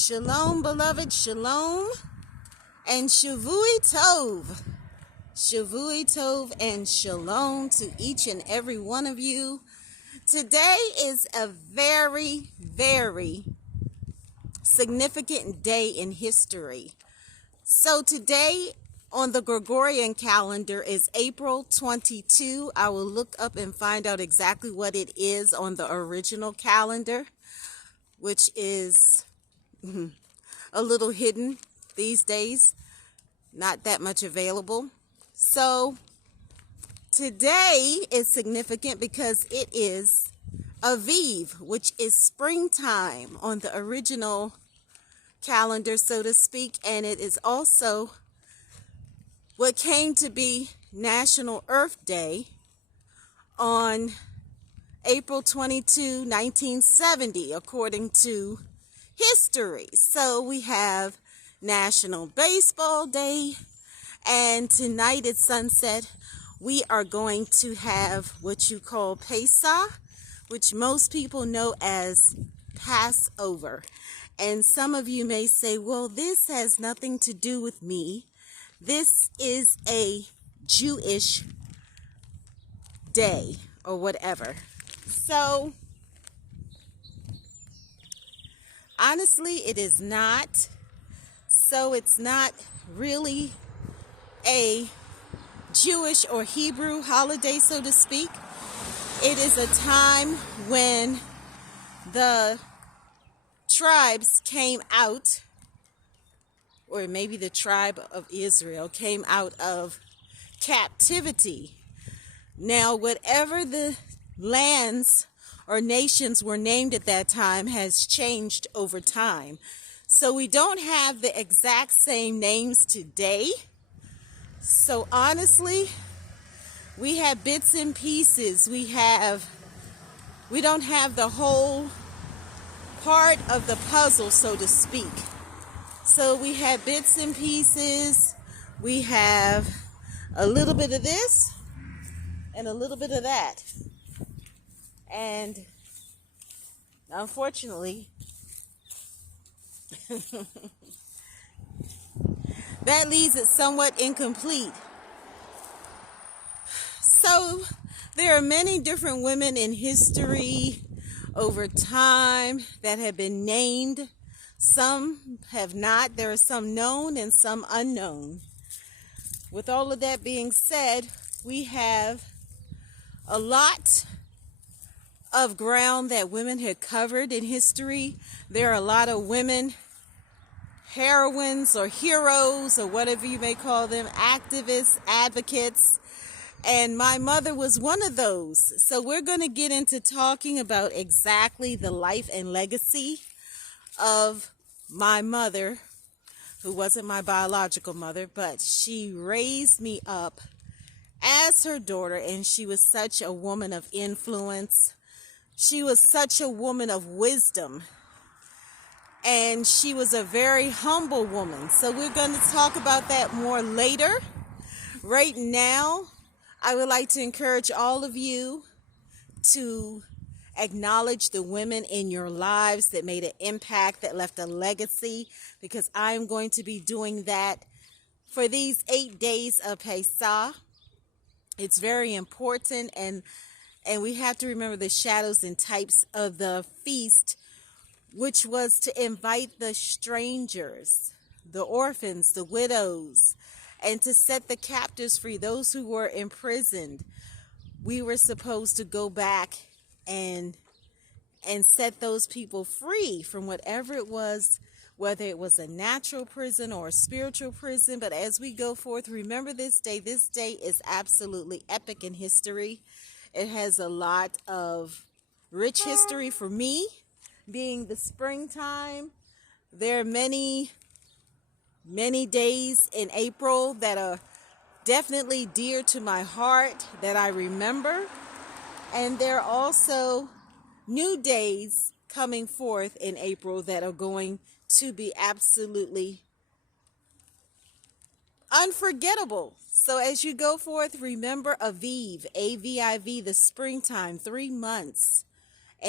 Shalom, beloved, shalom, and Shavui Tov. Shavui Tov and shalom to each and every one of you. Today is a very, very significant day in history. So today on the Gregorian calendar is April 22. I will look up and find out exactly what it is on the original calendar, which is a little hidden these days, not that much available. So today is significant because it is Aviv, which is springtime on the original calendar, so to speak, and it is also what came to be National Earth Day on April 22, 1970, according to history. So we have National Baseball Day, and tonight at sunset we are going to have what you call Pesach, which most people know as Passover. And some of you may say, well, this has nothing to do with me. This is a Jewish day or whatever. So honestly, it is not. So it's not really a Jewish or Hebrew holiday, so to speak. It is a time when the tribes came out, or maybe the tribe of Israel came out of captivity. Now, whatever the lands or nations were named at that time has changed over time. So we don't have the exact same names today. So honestly, we have bits and pieces. We don't have the whole part of the puzzle, so to speak. So we have bits and pieces. We have a little bit of this and a little bit of that. And unfortunately, that leaves it somewhat incomplete. So there are many different women in history over time that have been named. Some have not. There are some known and some unknown. With all of that being said, we have a lot of ground that women had covered in history. There are a lot of women heroines or heroes or whatever you may call them, activists, advocates, and my mother was one of those. So we're going to get into talking about exactly the life and legacy of my mother, who wasn't my biological mother, but she raised me up as her daughter, and she was such a woman of influence. She was such a woman of wisdom, and she was a very humble woman. So we're going to talk about that more later. Right now, I would like to encourage all of you to acknowledge the women in your lives that made an impact, that left a legacy, because I'm going to be doing that for these 8 days of Pesach. It's very important, and we have to remember the shadows and types of the feast, which was to invite the strangers, the orphans, the widows, and to set the captives free, those who were imprisoned. We were supposed to go back and set those people free from whatever it was, whether it was a natural prison or a spiritual prison. But as we go forth, remember this day. This day is absolutely epic in history. It has a lot of rich history for me, being the springtime. There are many days in April that are definitely dear to my heart that I remember. And there are also new days coming forth in April that are going to be absolutely unforgettable. So as you go forth, remember Aviv, A-V-I-V, the springtime, 3 months.